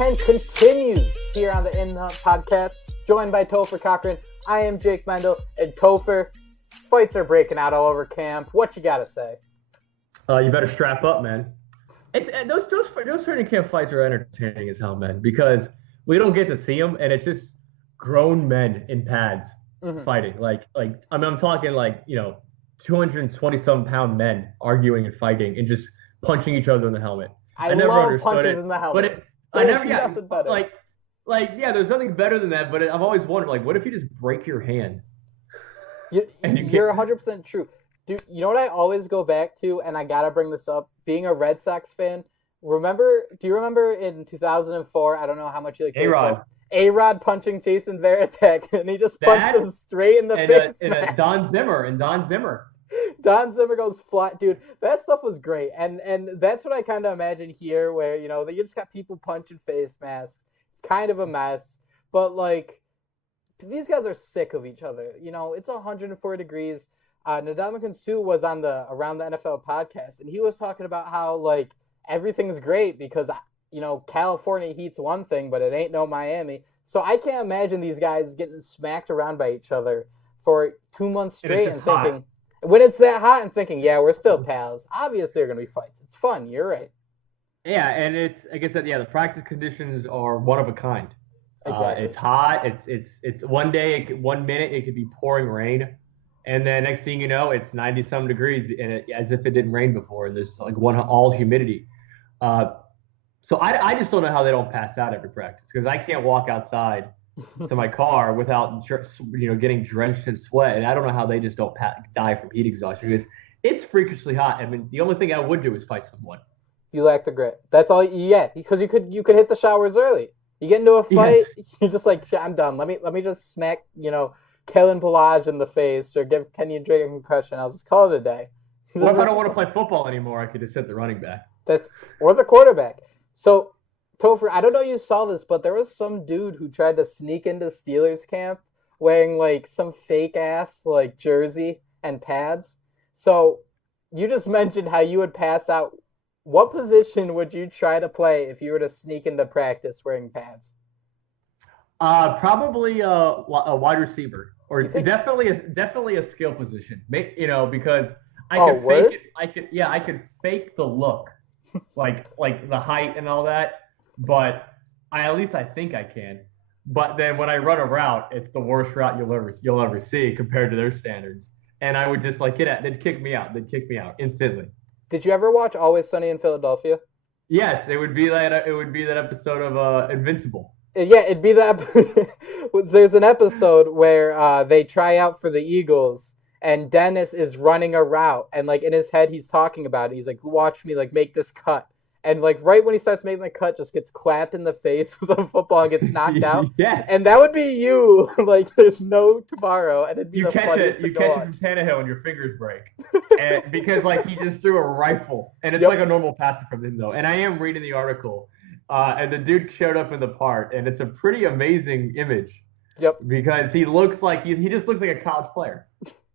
10 continues here on the In Hunt podcast, joined by Topher Cochran. I am Jake Mendel, and Topher, fights are breaking out all over camp. What you gotta say? You better strap up, man. Those training camp fights are entertaining as hell, man, because we don't get to see them, and it's just grown men in pads fighting. I'm talking 220-some pound men arguing and fighting and just punching each other in the helmet. I never love understood punches in the helmet. There's nothing better than that. But I've always wondered, what if you just break your hand? You're 100% true. Dude, you know what I always go back to, and I gotta bring this up, being a Red Sox fan. Do you remember in 2004? I don't know how much you like A-Rod. A-Rod punching Jason Varitek, and he just punched him straight in the face. Don Zimmer. Don Zimmer goes flat, dude. That stuff was great, and that's what I kind of imagine here, where you just got people punching face masks. It's kind of a mess, but these guys are sick of each other. It's 104 degrees. Ndamukong Suh was on the Around the NFL podcast, and he was talking about how everything's great because California heat's one thing, but it ain't no Miami. So I can't imagine these guys getting smacked around by each other for 2 months straight and thinking, when it's that hot, and thinking, yeah, we're still pals. Obviously, there are gonna be fights. It's fun. You're right. Yeah, and it's like I said, the practice conditions are one of a kind. Exactly. It's hot. It's one day, 1 minute it could be pouring rain. And then next thing you know, it's 90-some degrees, and as if it didn't rain before, and there's all humidity. So I just don't know how they don't pass out every practice, because I can't walk outside to my car without getting drenched in sweat, and I don't know how they just don't die from heat exhaustion, because it's freakishly hot. I mean, the only thing I would do is fight someone. You lack the grit. That's all. Yeah, because you could hit the showers early. You get into a fight, yes. You're just like, I'm done. Let me just smack Kellen Palage in the face or give Kenyon Drake a concussion. I'll just call it a day. What if I don't want to play football anymore? I could just hit the running back. Or the quarterback. So, Topher, I don't know if you saw this, but there was some dude who tried to sneak into Steelers camp wearing some fake ass jersey and pads. So you just mentioned how you would pass out. What position would you try to play if you were to sneak into practice wearing pads? Probably a wide receiver, or definitely a skill position. Because I could fake it. I could fake the look, like the height and all that. But at least I think I can. But then when I run a route, it's the worst route you'll ever see compared to their standards. And I would just get at. They'd kick me out. Instantly. Did you ever watch Always Sunny in Philadelphia? Yes, it would be that episode of Invincible. Yeah, it'd be that. There's an episode where they try out for the Eagles, and Dennis is running a route, and in his head he's talking about it. He's like, "Watch me, make this cut," and right when he starts making the cut, just gets clapped in the face with a football and gets knocked out. Yes. And that would be you. There's no tomorrow, and it'd be you catch it from Tannehill and your fingers break, and because he just threw a rifle, and it's a normal pass from him though. And I am reading the article. And the dude showed up in the part, and it's a pretty amazing image. Yep. Because he looks like he just looks like a college player.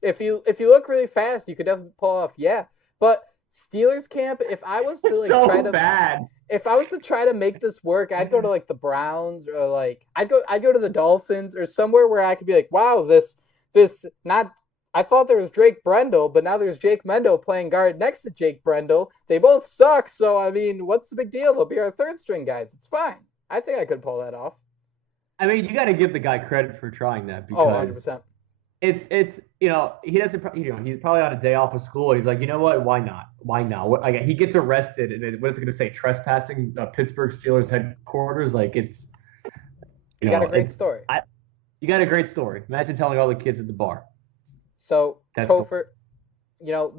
If you look really fast, you could definitely pull off. Yeah. But Steelers camp, if I was to if I was to try to make this work, I'd go to the Browns, or I'd go to the Dolphins, or somewhere where I could be wow, this not. I thought there was Drake Brendel, but now there's Jake Mendel playing guard next to Jake Brendel. They both suck, so, what's the big deal? They'll be our third-string guys. It's fine. I think I could pull that off. I mean, you got to give the guy credit for trying that, because 100%. It's he doesn't, he's probably on a day off of school, and he's like, you know what, why not? He gets arrested, and what is it going to say, trespassing Pittsburgh Steelers headquarters? You got a great story. You got a great story. Imagine telling all the kids at the bar. So, Topher,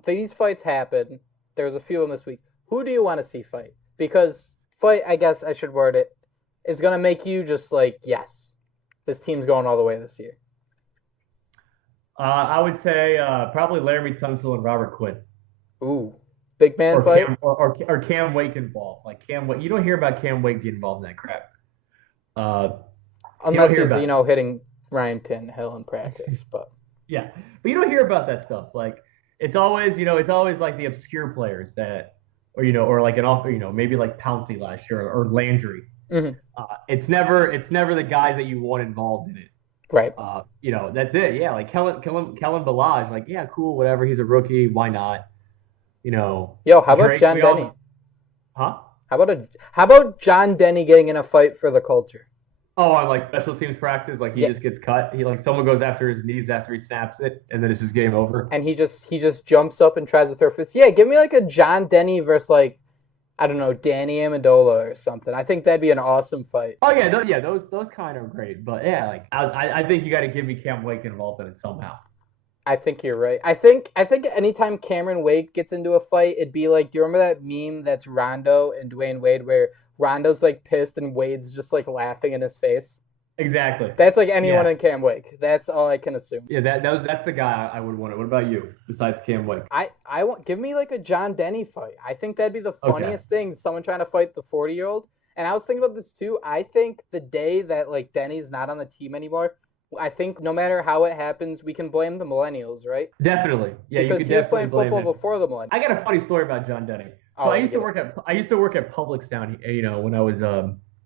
these fights happen. There's a few of them this week. Who do you want to see fight? Because fight, I guess I should word it, is going to make you just yes, this team's going all the way this year. I would say probably Laramie Tunsil and Robert Quinn. Ooh, big man fight? Or Cam Wake involved. Cam Wake. You don't hear about Cam Wake getting involved in that crap. Unless he's, hitting Ryan Tannehill in practice, but... Yeah, but you don't hear about that stuff. It's always the obscure players that, or maybe Pouncey last year, or Landry, Hmm. It's never the guys that you want involved in it. Right. That's it. Yeah, like Kellen Balaj, like, yeah, cool, whatever. He's a rookie. Why not? Yo, how about Drake, John Denny? huh? How about John Denny getting in a fight for the culture? Oh, on like special teams practice, like he Yeah, just gets cut. He like someone goes after his knees after he snaps it, and then it's just game over. and he just jumps up and tries to throw fists. Yeah, give me like a John Denny versus like I don't know Danny Amendola or something. I think that'd be an awesome fight. Oh yeah, those kind of great. But yeah, like I think you got to give me Cam Wake involved in it somehow. I think you're right. I think anytime Cameron Wade gets into a fight, it'd be like, do you remember that meme that's Rondo and Dwayne Wade where Rondo's like pissed and Wade's just like laughing in his face? Exactly. That's like anyone Yeah. in Cam Wake. That's all I can assume. Yeah, that's the guy I would want. What about you? Besides Cam Wake? I want give me like a John Denny fight. I think that'd be the Okay. funniest thing. Someone trying to fight the 40-year-old. And I was thinking about this too. I think the day that like Denny's not on the team anymore, I think no matter how it happens, we can blame the millennials, right? Definitely. Yeah, you Because could he was definitely playing blame football him. before the millennials. I got a funny story about John Denny. So Oh, I used to give it. work at Publix down, when I was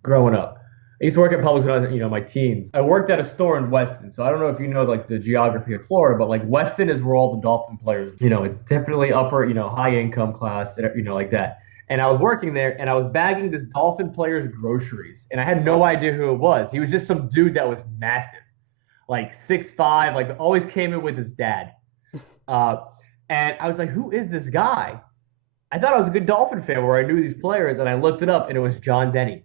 growing up. I used to work at Publix when I was, my teens. I worked at a store in Weston, so I don't know if you know like the geography of Florida, but like Weston is where all the Dolphin players, it's definitely upper, high income class, like that. And I was working there, and I was bagging this Dolphin player's groceries, and I had no idea who it was. He was just some dude that was massive, like 6'5", like always came in with his dad. Uh, and I was like, who is this guy? I thought I was a good Dolphin fan where I knew these players, and I looked it up, and it was John Denny.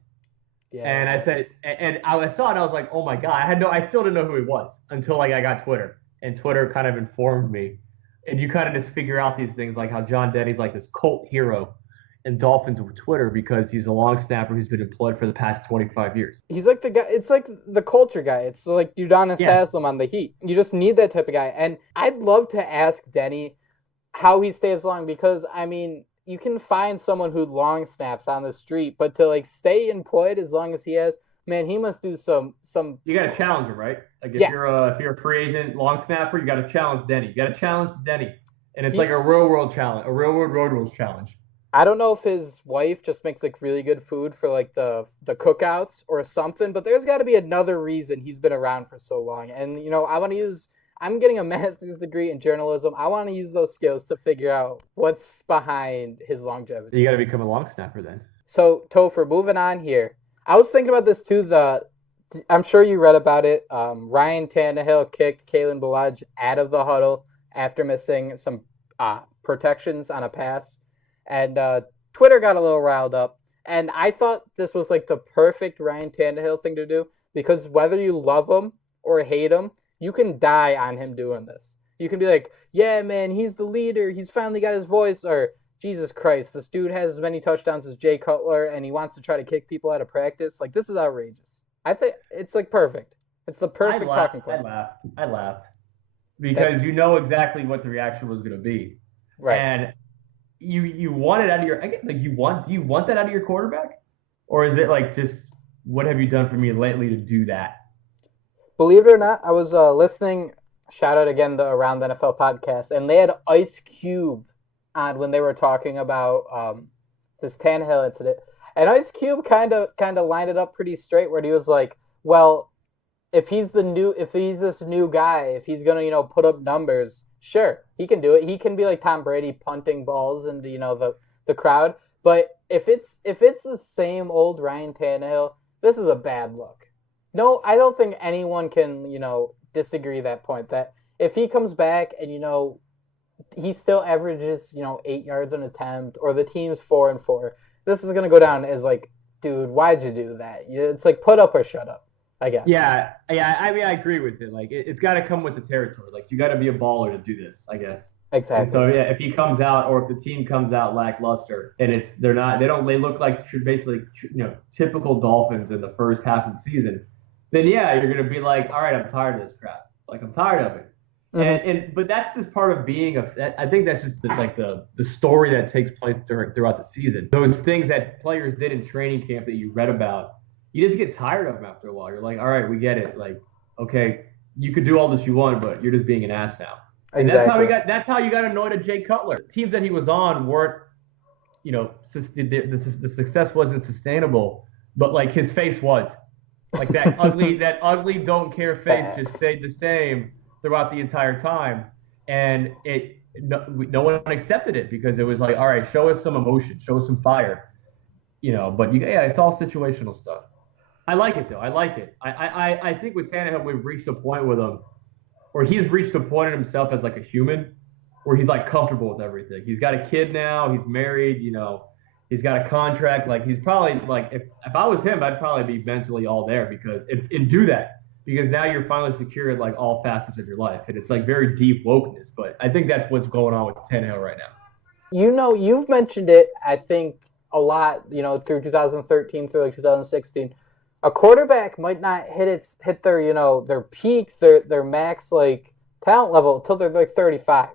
And I Yeah. said, and I saw it, and I was like, oh my god, I still didn't know who he was until like I got Twitter, and Twitter kind of informed me, and you kind of just figure out these things like how John Denny's like this cult hero in Dolphins with Twitter because he's a long snapper who's been employed for the past 25 years. He's like the guy. It's like the culture guy. It's like Udonis Yeah, Haslam on the Heat. You just need that type of guy. And I'd love to ask Denny how he stays long because I mean you can find someone who long snaps on the street, but to like stay employed as long as he has, man, he must do some. you got to challenge him, right? Like Yeah, if you're a free agent long snapper, you got to challenge Denny. You got to challenge Denny, and it's he. like a real world challenge, a real world road rules challenge. I don't know if his wife just makes like really good food for like the cookouts or something, but there's got to be another reason he's been around for so long. And I want to use. I'm getting a master's degree in journalism. I want to use those skills to figure out what's behind his longevity. You got to become a long snapper then. So Topher, moving on here. I was thinking about this too. I'm sure you read about it. Ryan Tannehill kicked Kalen Balaj out of the huddle after missing some protections on a pass, and Twitter got a little riled up. And I thought this was like the perfect Ryan Tannehill thing to do because whether you love him or hate him, you can die on him doing this. You can be like, yeah, man, he's the leader. He's finally got his voice. Or, Jesus Christ, this dude has as many touchdowns as Jay Cutler, and he wants to try to kick people out of practice. Like, this is outrageous. I think it's like perfect. It's the perfect talking I point. laughed. I laughed That's because you know exactly what the reaction was going to be, right. and you want it out of your. I guess, like do you want that out of your quarterback, or is it like just what have you done for me lately to do that? Believe it or not, I was listening. Shout out again the Around the NFL podcast, and they had Ice Cube on when they were talking about this Tannehill incident, and Ice Cube kind of lined it up pretty straight, where he was like, "Well, if he's this new guy, if he's gonna put up numbers, sure, he can do it. He can be like Tom Brady punting balls into the crowd. But if it's the same old Ryan Tannehill, this is a bad look. No, I don't think anyone can, disagree that point. That if he comes back and, he still averages, 8 yards an attempt, or the team's 4-4, this is gonna go down as like, dude, why'd you do that? It's like put up or shut up, I guess. Yeah, yeah. I mean, I agree with it. Like, it's got to come with the territory. Like, you got to be a baller to do this, I guess. And Exactly. so, yeah, if he comes out or if the team comes out lackluster and they look like basically, typical Dolphins in the first half of the season, then yeah, you're going to be like, all right, I'm tired of this crap. Like, I'm tired of it. Mm-hmm. But that's just part of being I think that's just the story that takes place throughout the season. Those things that players did in training camp that you read about, you just get tired of them after a while. You're like, all right, we get it. Like, okay, you could do all this you want, but you're just being an ass now. And Exactly. that's how you got annoyed at Jay Cutler. Teams that he was on weren't, the success wasn't sustainable but like his face was like that ugly don't care face just stayed the same throughout the entire time, and no one accepted it because it was like, all right, show us some emotion, show us some fire, But yeah, it's all situational stuff. I like it though. I like it. I think with Tannehill, we've reached a point with him, or he's reached a point in himself as like a human, where he's like comfortable with everything. He's got a kid now. He's married. He's got a contract. Like he's probably like if I was him, I'd probably be mentally all there and do that because now you're finally secure in like all facets of your life, and it's like very deep wokeness. But I think that's what's going on with Tannehill right now. You've mentioned it, I think, a lot, through 2013 through like 2016. A quarterback might not hit their, their peak, their max like talent level until they're like 35.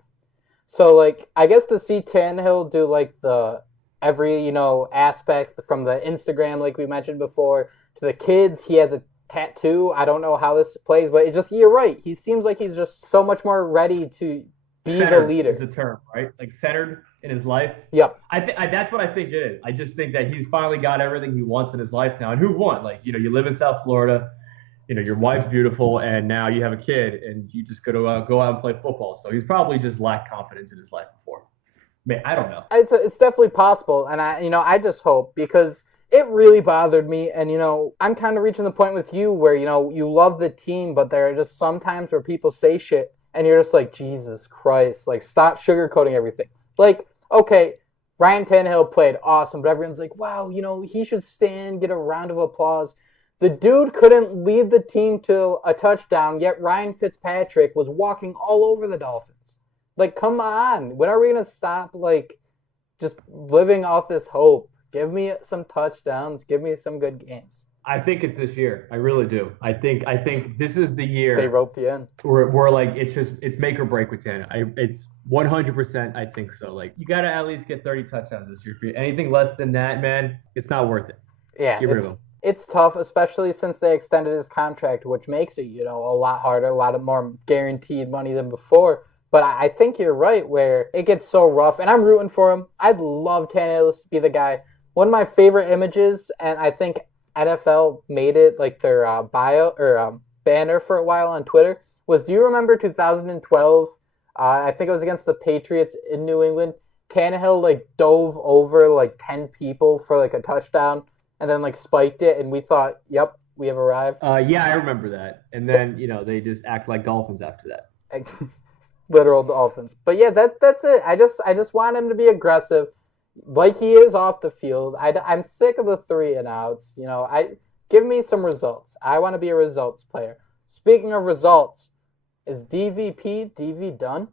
So like I guess to see Tannehill do like the every, aspect from the Instagram like we mentioned before to the kids, he has a tattoo. I don't know how this plays, but you're right. He seems like he's just so much more ready to be centered the leader. Is the term, right? Like centered in his life. Yep. That's what I think it is. I just think that he's finally got everything he wants in his life now. And who won? Like, you live in South Florida, your wife's beautiful, and now you have a kid, and you just go out and play football. So he's probably just lacked confidence in his life before. I don't know. It's definitely possible, and I just hope, because it really bothered me, and I'm kind of reaching the point with you where you love the team, but there are just some times where people say shit, and you're just like, Jesus Christ, like stop sugarcoating everything. Like, okay, Ryan Tannehill played awesome, but everyone's like, wow, he should stand, get a round of applause. The dude couldn't lead the team to a touchdown, yet Ryan Fitzpatrick was walking all over the Dolphins. Like, come on. When are we going to stop, like, just living off this hope? Give me some touchdowns. Give me some good games. I think it's this year. I really do. I think this is the year. They roped you in. We're like, it's make or break with Tannehill. It's 100%. I think so. Like, you got to at least get 30 touchdowns this year. Anything less than that, man, it's not worth it. Yeah. Get rid of him. It's tough, especially since they extended his contract, which makes it, a lot harder, a lot of more guaranteed money than before. But I think you're right where it gets so rough, and I'm rooting for him. I'd love Tannehill to be the guy. One of my favorite images, and I think NFL made it like their bio or banner for a while on Twitter, was, do you remember 2012? I think it was against the Patriots in New England. Tannehill like dove over like 10 people for like a touchdown and then like spiked it, and we thought, yep, we have arrived. Yeah, I remember that. And then, they just act like Dolphins after that. Literal Dolphins. But yeah, that's it. I just want him to be aggressive, like he is off the field. I'm sick of the 3 and outs. Give me some results. I want to be a results player. Speaking of results, is DVDone?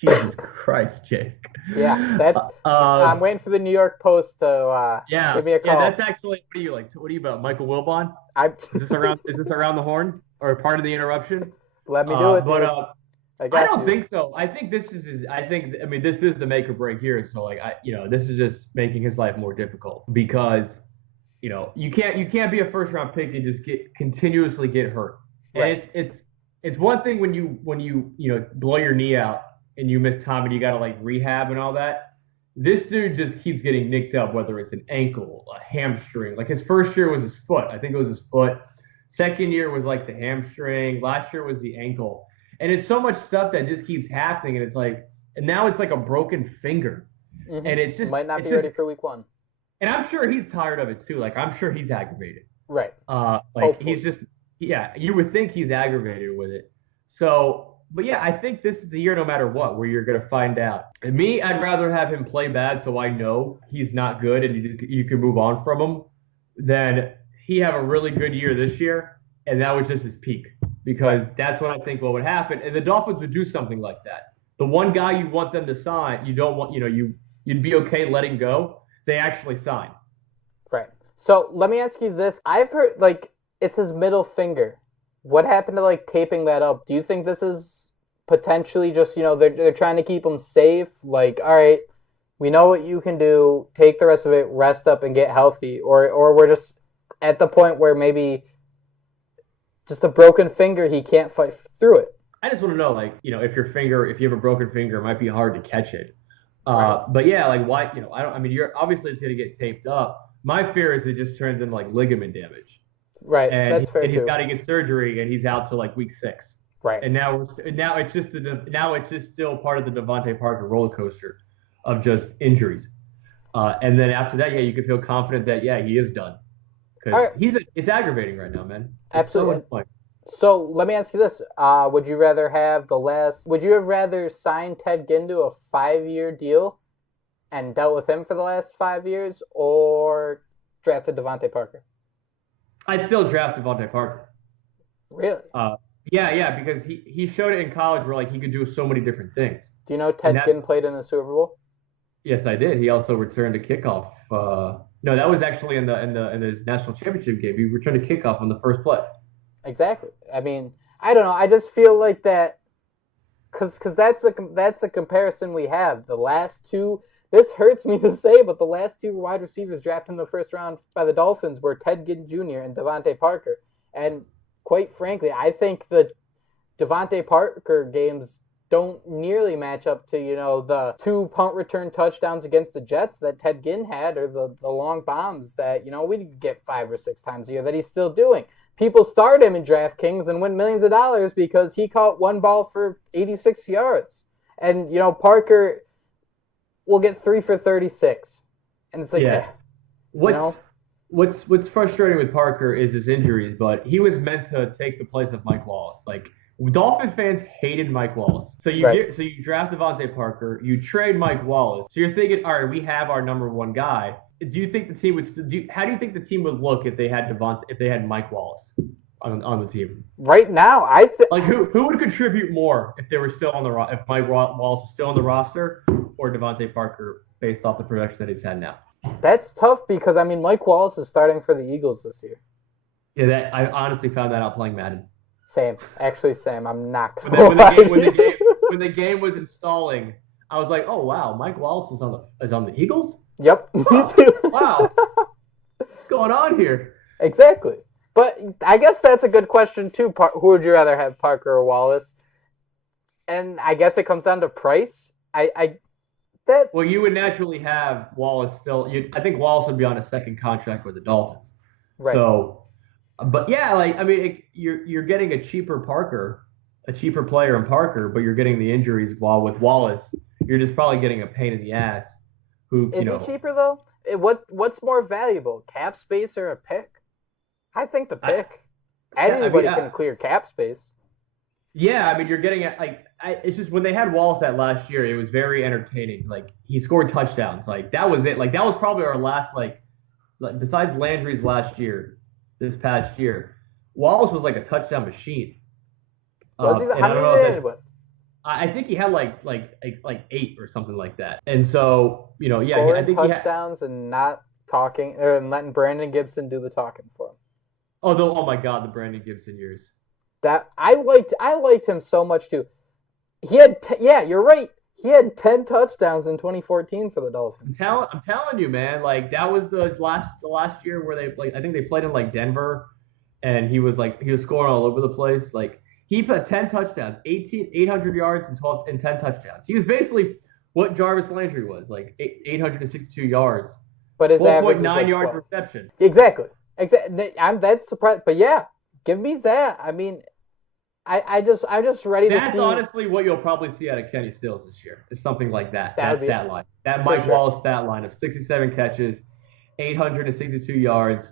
Jesus Christ, Jake. Yeah, that's. I'm waiting for the New York Post to give me a call. Yeah, that's actually. What are you like? What are you about, Michael Wilbon? Is this around the horn or part of the interruption? Let me do it. But I don't think so. I think this is. This is the make or break here. So like, this is just making his life more difficult because, you can't be a first round pick and just continuously get hurt. Right. And it's one thing when you blow your knee out and you miss time and you got to like rehab and all that. This dude just keeps getting nicked up, whether it's an ankle, a hamstring. Like his first year was his foot. I think it was his foot. Second year was like the hamstring. Last year was the ankle. And it's so much stuff that just keeps happening. And it's like, and now it's like a broken finger. Mm-hmm. And it's just might not be ready for week 1. And I'm sure he's tired of it too. Like I'm sure he's aggravated. Right. He's just, you would think he's aggravated with it. So, but yeah, I think this is the year no matter what, where you're going to find out. And me, I'd rather have him play bad so I know he's not good and you can move on from him than he have a really good year this year and that was just his peak. Because that's what I think what would happen. And the Dolphins would do something like that. The one guy you want them to sign, you don't want, you'd be okay letting go. They actually sign. Right. So let me ask you this. I've heard, like, it's his middle finger. What happened to, like, taping that up? Do you think this is potentially just, they're trying to keep him safe? Like, all right, we know what you can do. Take the rest of it, rest up, and get healthy. Or we're just at the point where maybe just a broken finger, he can't fight through it. I just want to know, like, if you have a broken finger, it might be hard to catch it. Right. But yeah, like why, you're obviously it's going to get taped up, My fear is it just turns into like ligament damage, Right. and That's fair he's too. got to get surgery, and he's out till like week 6. Right. And now it's just still part of the Devontae Parker roller coaster of just injuries. And then after that, yeah, you can feel confident that yeah, he is done because right. it's aggravating right now, man. It's Absolutely. so much So let me ask you this: would you rather have Would you have rather signed Ted Ginn to a 5-year deal and dealt with him for the last 5 years, or drafted Devontae Parker? I'd still draft Devontae Parker. Really? Yeah, because he showed it in college where like he could do so many different things. Do you know Ted Ginn played in the Super Bowl? Yes, I did. He also returned a kickoff. No, that was actually in his national championship game. He returned a kickoff on the first play. Exactly. I mean, I don't know. I just feel like that because that's the comparison we have. The last two. This hurts me to say, but the last two wide receivers drafted in the first round by the Dolphins were Ted Ginn Jr. and Devontae Parker. And quite frankly, I think the Devontae Parker games don't nearly match up to, the 2 punt return touchdowns against the Jets that Ted Ginn had, or the long bombs that, we get 5 or 6 times a year that he's still doing. People start him in DraftKings and win millions of dollars because he caught one ball for 86 yards. And, Parker will get 3 for 36. And it's like, yeah. What's frustrating with Parker is his injuries, but he was meant to take the place of Mike Wallace. Like, Dolphin fans hated Mike Wallace. So you draft Devontae Parker, you trade Mike Wallace. So you're thinking, all right, we have our number one guy. Do you think the team would how do you think the team would look if they had Mike Wallace on the team? Right now, like who would contribute more if they were still on if Mike Wallace was still on the roster, or Devontae Parker based off the production that he's had now? That's tough because Mike Wallace is starting for the Eagles this year. Yeah, I honestly found that out playing Madden. Same. Actually, same. I'm not when the game was installing, I was like, oh wow, Mike Wallace is on the Eagles? Yep. Wow. What's going on here? Exactly. But I guess that's a good question too. Who would you rather have, Parker or Wallace? And I guess it comes down to price. Well, you would naturally have Wallace still. I think Wallace would be on a second contract with the Dolphins. Right. So, but yeah, you're getting a cheaper player in Parker, but you're getting the injuries. While with Wallace, you're just probably getting a pain in the ass. Is he cheaper though? What's more valuable, cap space or a pick? I think the pick. Anybody can clear cap space. Yeah, you're getting it. It's just when they had Wallace that last year, it was very entertaining. Like, he scored touchdowns. Like, that was it. Like, that was probably our last besides Landry's this past year, Wallace was like a touchdown machine. Was he? How many did he end with? I think he had like 8 or something like that. And so, Scoring I think touchdowns and not talking, or letting Brandon Gibson do the talking for him. Oh my God, the Brandon Gibson years. That I liked him so much too. He had you're right. He had 10 touchdowns in 2014 for the Dolphins. I'm telling you, man. Like, that was the last year where I think they played in Denver, and he was scoring all over the place. Like, he put 10 touchdowns, 800 yards and 10 touchdowns. He was basically what Jarvis Landry was, 862 yards. But his average 4.9 yards per reception. Exactly. I'm that surprised. But yeah, give me that. I'm just ready to see. That's honestly what you'll probably see out of Kenny Stills this year. It's something like that. That stat line. That Mike Wallace stat line of 67 catches, 862 yards,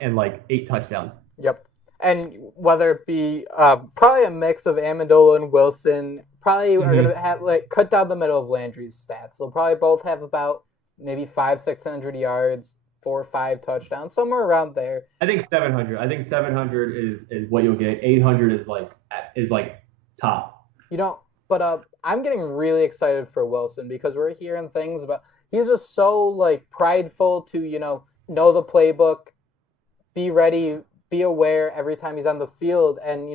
and 8 touchdowns. Yep. And whether it be probably a mix of Amendola and Wilson, probably are going to have cut down the middle of Landry's stats. They'll probably both have about maybe 500-600 yards, 4 or 5 touchdowns, somewhere around there. I think 700. I think 700 is what you'll get. 800 is top. But I'm getting really excited for Wilson because we're hearing things about he's just so prideful to know the playbook, be ready, be aware every time he's on the field, and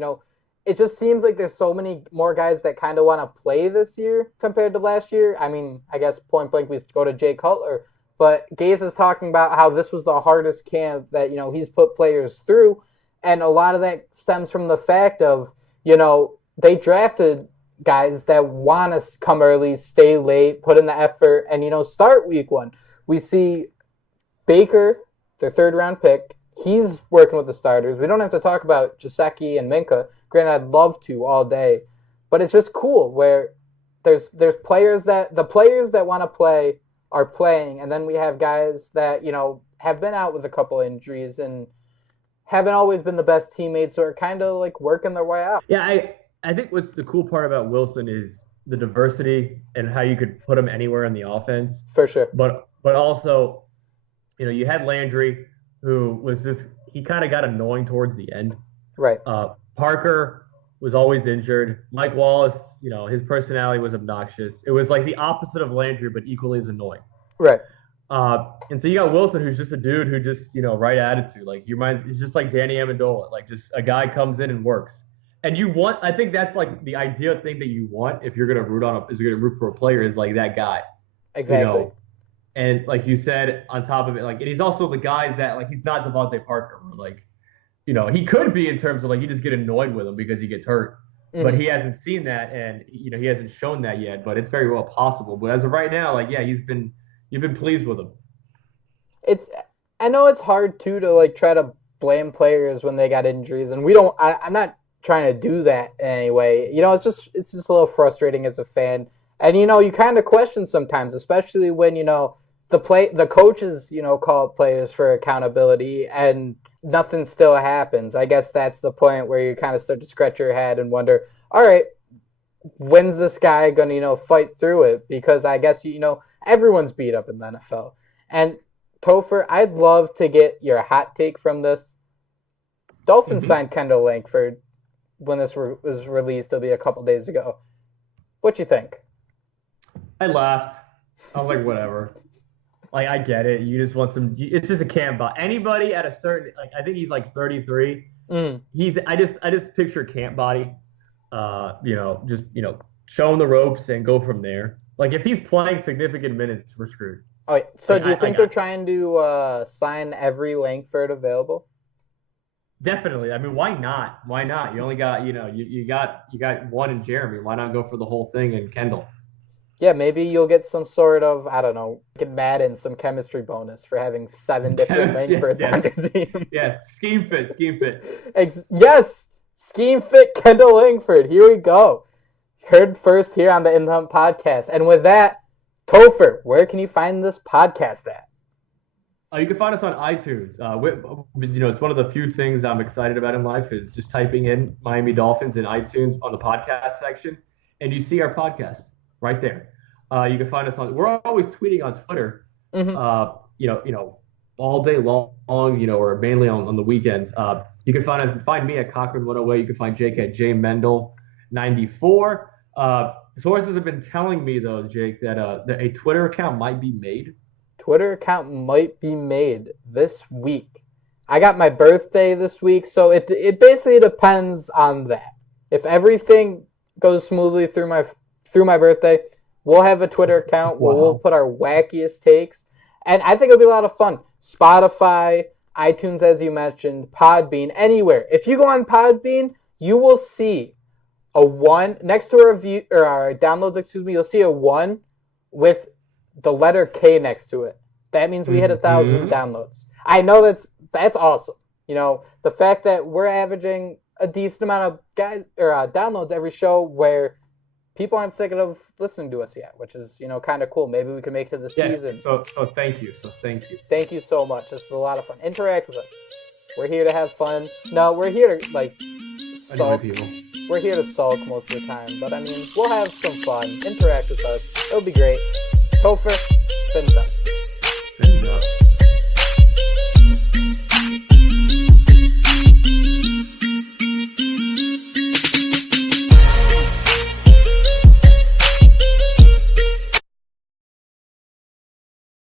it just seems like there's so many more guys that kind of want to play this year compared to last year. I guess point blank we go to Jay Cutler. But Gase is talking about how this was the hardest camp that, he's put players through. And a lot of that stems from the fact of, they drafted guys that want to come early, stay late, put in the effort, and, start week 1. We see Baker their third-round pick. He's working with the starters. We don't have to talk about Jaceki and Minka. Granted, I'd love to all day. But it's just cool where there's players that the players that want to play are playing, and then we have guys that, you know, have been out with a couple injuries and haven't always been the best teammates, or are kind of like working their way out. Yeah, I think what's the cool part about Wilson is the diversity and how you could put him anywhere in the offense. For sure. But also, you know, you had Landry, who was just, he kind of got annoying towards the end. Right. Parker was always injured. Mike Wallace, you know, his personality was obnoxious. It was like the opposite of Landry, but equally as annoying. Right. And so you got Wilson, who's just a dude who just, you know, right attitude. Like, he's just like Danny Amendola. Like, just a guy comes in and works. And I think that's like the ideal thing that you want if you're going to root for a player, is like that guy. Exactly. You know? And like you said, on top of it, like, and he's also the guy that, like, he's not Devontae Parker. Like, you know, he could be in terms of, like, you just get annoyed with him because he gets hurt. Mm-hmm. But he hasn't seen that, and, you know, he hasn't shown that yet. But it's very well possible. But as of right now, like, yeah, you've been pleased with him. I know it's hard too to like try to blame players when they got injuries, and I'm not trying to do that anyway. You know, it's just a little frustrating as a fan, and you know, you kind of question sometimes, especially when, you know, the coaches, you know, call players for accountability and nothing still happens. I guess that's the point where you kind of start to scratch your head and wonder, all right, when's this guy going to, you know, fight through it? Because I guess, you know, everyone's beat up in the NFL. And Topher, I'd love to get your hot take from this. Dolphins signed Kendall Langford when this was released. It'll be a couple days ago. What you think? I laughed. I was like, whatever. Like, I get it. You just want some. It's just a camp body. Anybody at a certain, like, I think he's like 33. I just picture camp body. You know, just, you know, show him the ropes and go from there. Like, if he's playing significant minutes, we're screwed. Oh, so do you think they're trying to sign every Langford available? Definitely. I mean, why not? Why not? You only got, you know, you got one in Jeremy. Why not go for the whole thing in Kendall? Yeah, maybe you'll get some sort of, I don't know, get Madden some chemistry bonus for having 7 different Langfords on your team. Yes, scheme fit. Yes, scheme fit Kendall Langford. Here we go. Heard first here on the In the Hunt podcast. And with that, Topher, where can you find this podcast at? You can find us on iTunes. You know, it's one of the few things I'm excited about in life is just typing in Miami Dolphins in iTunes on the podcast section, and you see our podcast right there. You can find us on. We're always tweeting on Twitter. Mm-hmm. You know, all day long. You know, or mainly on the weekends. You can find me at Cochran 108. You can find Jake at J Mendel 94. Sources have been telling me, though, Jake, that a Twitter account might be made. Twitter account might be made this week. I got my birthday this week, so it basically depends on that. If everything goes smoothly through my birthday, we'll have a Twitter account where we'll put our wackiest takes, and I think it'll be a lot of fun. Spotify, iTunes, as you mentioned, Podbean, anywhere. If you go on Podbean, you will see a 1 next to our downloads. You'll see a 1 with the letter K next to it. That means we hit 1,000 downloads. I know that's awesome. You know, the fact that we're averaging a decent amount of downloads every show where people aren't sick of listening to us yet, which is, you know, kind of cool. Maybe we can make it this season. So thank you. Thank you so much. This was a lot of fun. Interact with us. We're here to have fun. No, we're here to like sulk. We're here to sulk most of the time, but I mean, we'll have some fun. Interact with us. It'll be great. Topher, fins up.